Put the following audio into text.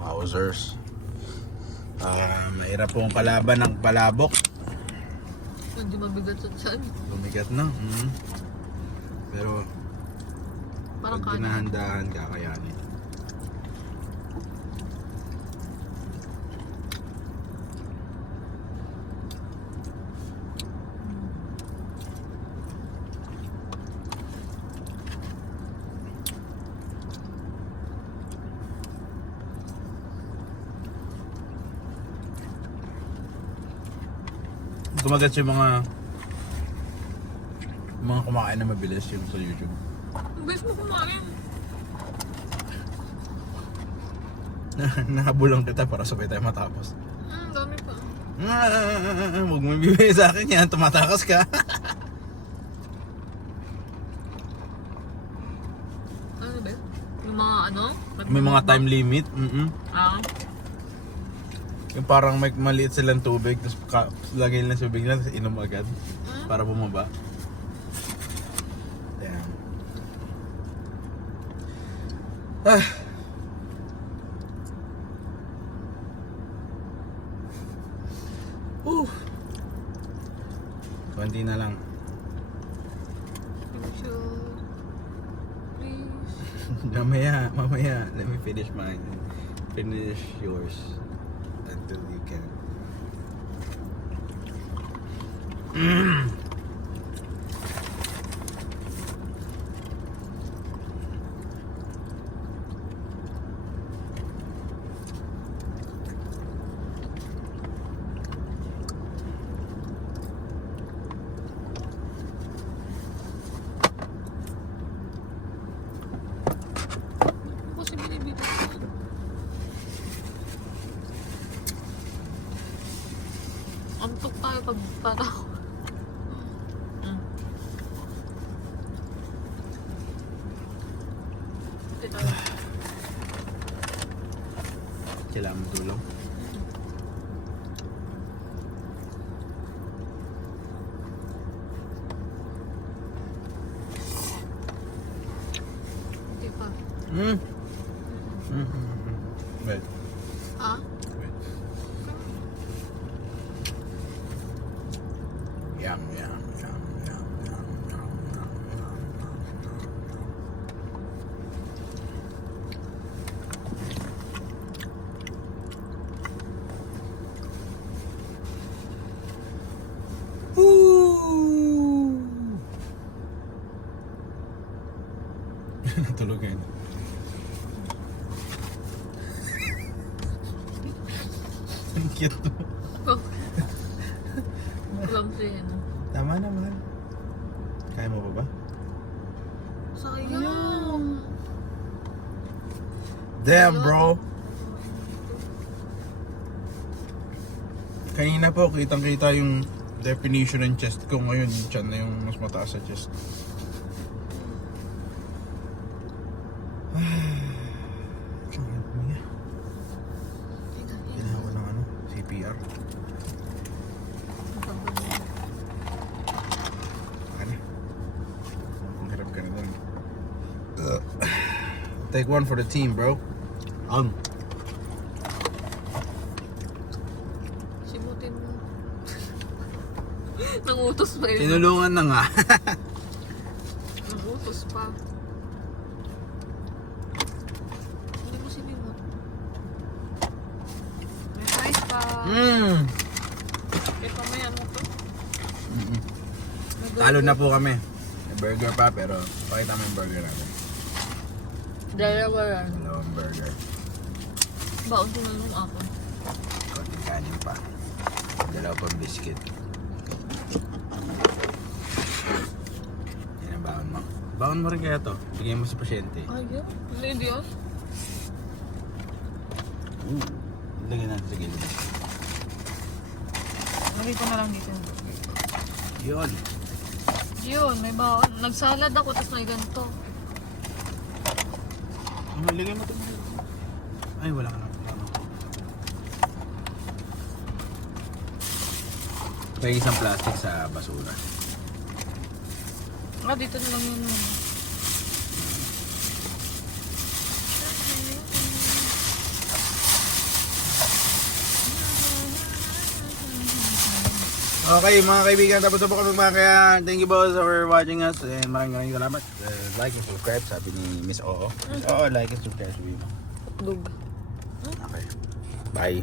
Wowzers. Mahirap pong kalaban ng palabok. Hindi mabigat sa tiyan. Lumigat na. Pero Parang pag kanin. dinahandahan, kakayanin. Gumagat yung mga kumakain na mabilis yung sa YouTube. Ang bilis mo kumain. Nahabulang kita para sabay tayo matapos. Dami pa. Huwag mo ibibigay sa akin yan, tumatakas ka. Ano ba? Yung mga ano? May mga time limit. Yung parang may maliit silang tubig, tapos lagay nila tubig nila, tapos inom agad para bumaba. Damn. Konti na lang. Please. Mamaya, let me finish mine. Finish yours until you can. Kasi binibigyan ko. Antok tayo pag ako. Kailangan mo tulong. Hindi pa. Wait. Ah? Wait. Yum. Natulog yun. Ang cute mo. Alam siya. Tama naman. Kaya mo pa ba? Sayang. Damn, bro! Kanina po, kitang-kita yung definition ng chest ko. Ngayon, yung chan na yung mas mataas sa chest. Kailangan ko ng ano, CPR. Ano? Ang hirap ka na dun. Take one for the team, bro. Simutin mo. Nangutos pa yun. Tinulungan na nga. Nangutos pa. Hindi mo sinimot. May rice pa. Eh, pamaya ano to? May Talo na burger. po kami. May burger pa, pero pakita mo yung burger natin. Dalawa yan. Dalawang burger. Baon ko na nung ako. Konting kanin pa. Dalawa pang biscuit. Yan ang baon mo. Baon mo rin kaya to. Bigyan mo sa pasyente. Ayaw. Hindi yun. Lagyan natin sa gilid. Lagay ko na lang dito. Yun. Yun, may baon. Nagsalad ako, tapos may ganito. Lagyan mo ito. Ay, wala ka na. May isang plastic sa basura. Dito na lang yun. Okay mga kaibigan, tapos na po kami mga kaya thank you boss for watching us and maraming salamat. Like and subscribe sabi ni Miss Oo. Miss Oo, like and subscribe sabi mo. Dug. Okay. Bye.